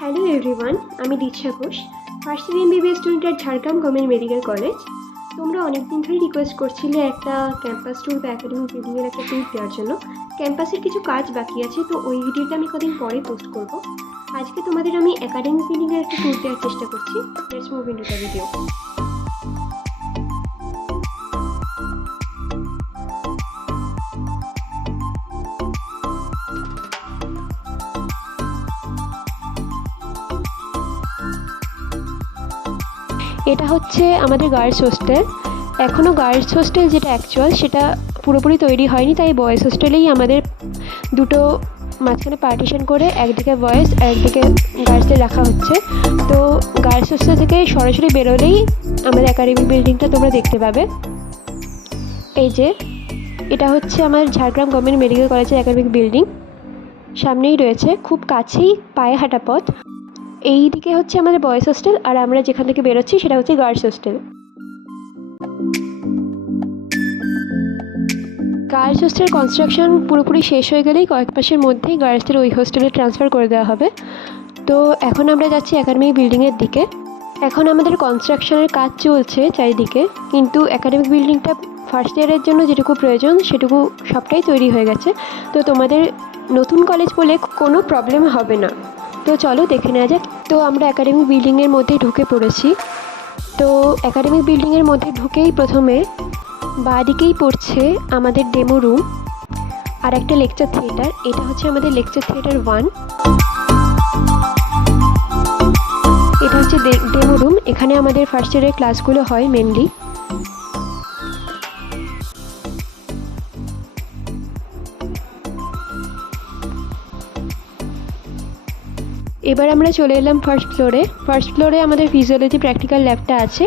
Hello everyone, আমি দীক্ষা Ghosh, first year MBBS student at Jhargram government medical college. তোমরা অনেকদিন ধরে রিকোয়েস্ট করছিলে একটা ক্যাম্পাস ট্যুর বা একাডেমিক বিল্ডিংয়ের একটা ট্যুর দেওয়ার জন্য। ক্যাম্পাসের কিছু কাজ বাকি আছে, তো ওই ভিডিওটা আমি কদিন পরে পোস্ট করব। আজকে তোমাদের আমি একাডেমিক বিল্ডিংয়ের একটা ট্যুর দেওয়ার চেষ্টা করছি। Let's move into the video. এটা হচ্ছে আমাদের গার্লস হোস্টেল। এখনও গার্লস হোস্টেল যেটা অ্যাকচুয়াল সেটা পুরোপুরি তৈরি হয়নি, তাই বয়েজ হোস্টেলেই আমাদের দুটো মাঝখানে পার্টিশন করে একদিকে বয়েজ আর একদিকে গার্লসদের রাখা হচ্ছে। তো গার্লস হোস্টেল থেকে সরাসরি বেরোলেই আমাদের একাডেমিক বিল্ডিংটা তোমরা দেখতে পাবে। এই যে এটা হচ্ছে আমার ঝাড়গ্রাম গভর্নমেন্ট মেডিকেল কলেজের একাডেমিক বিল্ডিং, সামনেই রয়েছে, খুব কাছেই, পায়ে হাঁটা পথ। এই দিকে হচ্ছে আমাদের বয়েজ হোস্টেল, আর আমরা যেখান থেকে বেরোচ্ছি সেটা হচ্ছে girls hostel. Girls hostel construction পুরোপুরি শেষ হয়ে গেলেই কয়েক মাসের মধ্যেই গার্লসদের ওই হোস্টেলে ট্রান্সফার করে দেওয়া হবে। তো এখন আমরা যাচ্ছি একাডেমিক বিল্ডিংয়ের দিকে। এখন আমাদের কনস্ট্রাকশনের কাজ চলছে চারিদিকে, কিন্তু একাডেমিক বিল্ডিংটা ফার্স্ট ইয়ারের জন্য যেটুকু প্রয়োজন সেটুকু সবটাই তৈরি হয়ে গেছে। তো তোমাদের নতুন কলেজ বলে কোনো প্রবলেম হবে না। তো চলো দেখে নেওয়া যাক। তো আমরা একাডেমিক বিল্ডিংয়ের মধ্যে ঢুকে পড়েছি। তো একাডেমিক বিল্ডিংয়ের মধ্যে ঢুকেই প্রথমে বাঁ দিকেই পড়ছে আমাদের ডেমো রুম আর একটা লেকচার থিয়েটার। এটা হচ্ছে আমাদের লেকচার থিয়েটার 1। এটা হচ্ছে ডেমো রুম, এখানে আমাদের ফার্স্ট ইয়ারের ক্লাসগুলো হয় মেনলি। এবার আমরা চলে এলাম ফার্স্ট ফ্লোরে। ফার্স্ট ফ্লোরে আমাদের ফিজিওলজি প্র্যাকটিক্যাল ল্যাবটা আছে।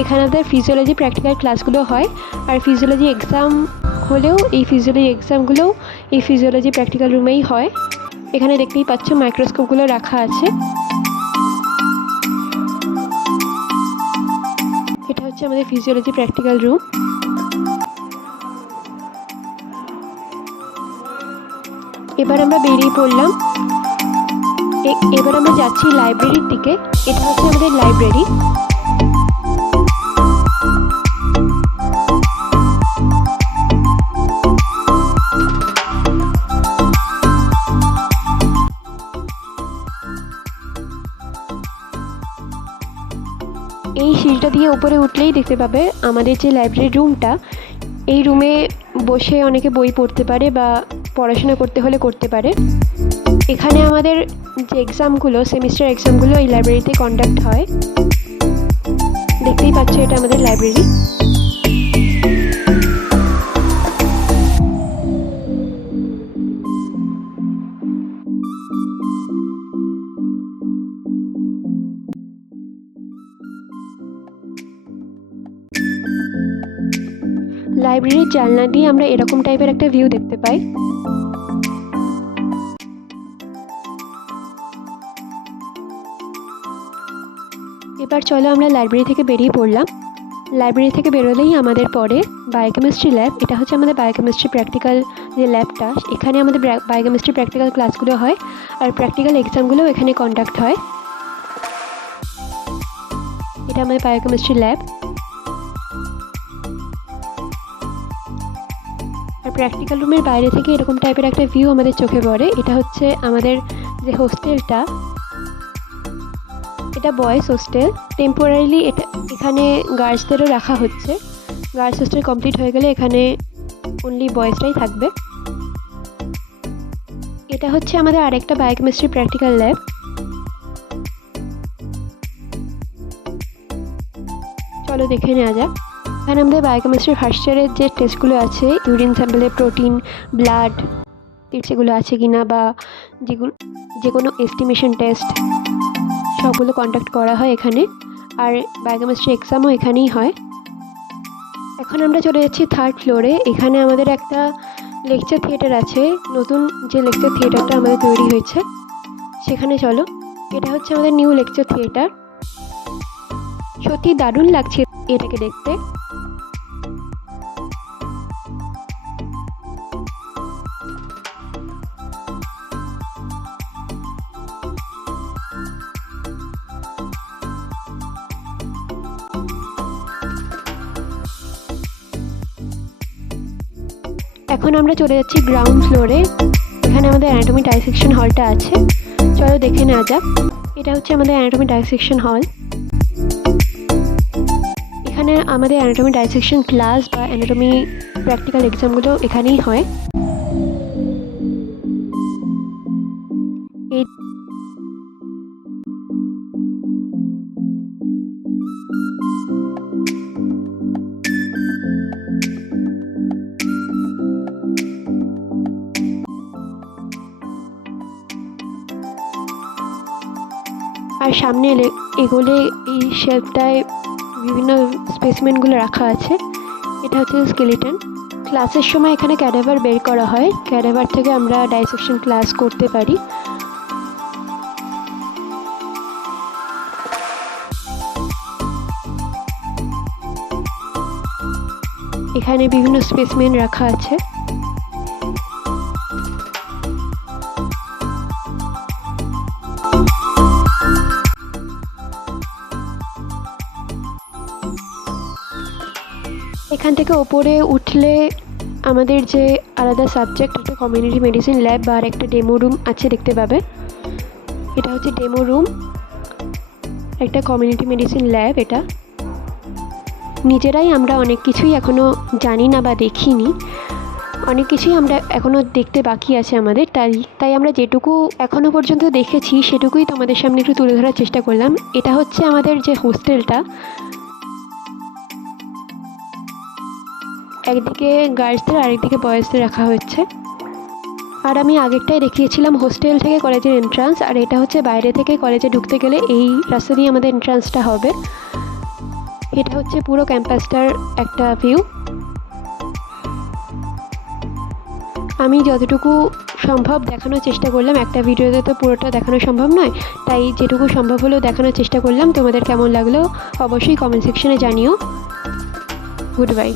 এখানে আমাদের ফিজিওলজি প্র্যাকটিক্যাল ক্লাসগুলো হয়, আর ফিজিওলজি এক্সাম হলেও এই ফিজিওলজি এক্সামগুলোও এই ফিজিওলজি প্র্যাকটিক্যাল রুমেই হয়। এখানে দেখতেই পাচ্ছ মাইক্রোস্কোপগুলো রাখা আছে। এটা হচ্ছে আমাদের ফিজিওলজি প্র্যাকটিক্যাল রুম। এবার আমরা বেরিয়ে পড়লাম। এবার আমরা যাচ্ছি লাইব্রেরির দিকে। এটা হচ্ছে আমাদের লাইব্রেরি। এই সিঁড়িটা দিয়ে উপরে উঠলেই দেখতে পাবে আমাদের যে লাইব্রেরি রুমটা। এই রুমে বসে অনেকে বই পড়তে পারে বা পড়াশোনা করতে হলে করতে পারে। এখানে আমাদের যে এক্সামগুলো, সেমিস্টার এক্সামগুলো এই লাইব্রেরিতে কন্ডাক্ট হয়। দেখতেই পাচ্ছ এটা আমাদের লাইব্রেরি। লাইব্রেরির জানলা দিয়ে আমরা এরকম টাইপের একটা ভিউ দেখতে পাই। এবার চলো আমরা লাইব্রেরি থেকে বেরিয়ে পড়লাম। লাইব্রেরি থেকে বেরোলেই আমাদের পরে বায়োকেমিস্ট্রি ল্যাব। এটা হচ্ছে আমাদের বায়োকেমিস্ট্রি প্র্যাকটিক্যাল যে ল্যাবটা, এখানে আমাদের বায়োকেমিস্ট্রি প্র্যাকটিক্যাল ক্লাসগুলো হয়, আর প্র্যাকটিক্যাল এক্সামগুলোও এখানে কন্ডাক্ট হয়। এটা আমাদের বায়োকেমিস্ট্রি ল্যাব। আর প্র্যাকটিক্যাল রুমের বাইরে থেকে এরকম টাইপের একটা ভিউ আমাদের চোখে পড়ে। এটা হচ্ছে আমাদের যে হোস্টেলটা, এটা বয়েজ হোস্টেল। টেম্পোরারিলি এখানে গার্লসদেরও রাখা হচ্ছে। গার্লস হোস্টেল কমপ্লিট হয়ে গেলে এখানে অনলি বয়েজটাই থাকবে। এটা হচ্ছে আমাদের আরেকটা বায়োকেমিস্ট্রি প্র্যাকটিক্যাল ল্যাব। চলো দেখে নেওয়া যাক। এখানে আমাদের বায়োকেমিস্ট্রি ফার্স্ট ইয়ারের যে টেস্টগুলো আছে, ইউরিন স্যাম্পলে প্রোটিন, ব্লাড সেগুলো আছে কিনা, বা যে কোনো এস্টিমেশন টেস্ট, সবগুলো কন্ডাক্ট করা হয় এখানে। আর বায়োকেমিস্ট্রি এক্সামও এখানেই হয়। এখন আমরা চলে যাচ্ছি থার্ড ফ্লোরে। এখানে আমাদের একটা লেকচার থিয়েটার আছে, নতুন যে লেকচার থিয়েটারটা আমাদের তৈরি হয়েছে সেখানে চলো। এটা হচ্ছে আমাদের নিউ লেকচার থিয়েটার। সত্যি দারুণ লাগছে এটাকে দেখতে। এখন আমরা চলে যাচ্ছি গ্রাউন্ড ফ্লোরে। এখানে আমাদের অ্যানাটমি ডাইসেকশন হলটা আছে, চলো দেখে নেওয়া যাক। এটা হচ্ছে আমাদের অ্যানাটমি ডাইসেকশন হল। এখানে আমাদের অ্যানাটমি ডাইসেকশন ক্লাস বা অ্যানাটমি প্র্যাকটিক্যাল এক্সামগুলো এখানেই হয়। এই আর সামনে এগোলে এই শেলফটায় বিভিন্ন স্পেসিমেনগুলো রাখা আছে। এটা হচ্ছে স্কেলিটন। ক্লাসের সময় এখানে ক্যাডাভার বের করা হয়, ক্যাডাভার থেকে আমরা ডাইসেকশন ক্লাস করতে পারি। এখানে বিভিন্ন স্পেসিমেন রাখা আছে। এখান থেকে ওপরে উঠলে আমাদের যে আলাদা সাবজেক্ট, একটা কমিউনিটি মেডিসিন ল্যাব বা আর একটা ডেমো রুম আছে দেখতে পাবে। এটা হচ্ছে ডেমো রুম, একটা কমিউনিটি মেডিসিন ল্যাব। এটা নিজেরাই আমরা অনেক কিছুই এখনও জানি না বা দেখিনি, অনেক কিছুই আমরা এখনও দেখতে বাকি আছে আমাদের। তাই আমরা যেটুকু এখনও পর্যন্ত দেখেছি সেটুকুই তোমাদের সামনে একটু তুলে ধরার চেষ্টা করলাম। এটা হচ্ছে আমাদের যে হোস্টেলটা, একদিকে গার্লসদের আর একদিকে বয়েজদের রাখা হচ্ছে। আর আমি আগেরটাই দেখিয়েছিলাম হোস্টেল থেকে কলেজের এন্ট্রান্স, আর এটা হচ্ছে বাইরে থেকে কলেজে ঢুকতে গেলে এই রাস্তা দিয়ে আমাদের এন্ট্রান্সটা হবে। এটা হচ্ছে পুরো ক্যাম্পাসটার একটা ভিউ। আমি যতটুকু সম্ভব দেখানোর চেষ্টা করলাম, একটা ভিডিওতে তো পুরোটা দেখানো সম্ভব নয়, তাই যেটুকু সম্ভব হলেও দেখানোর চেষ্টা করলাম। তোমাদের কেমন লাগলো অবশ্যই কমেন্ট সেকশনে জানিও। Good bye.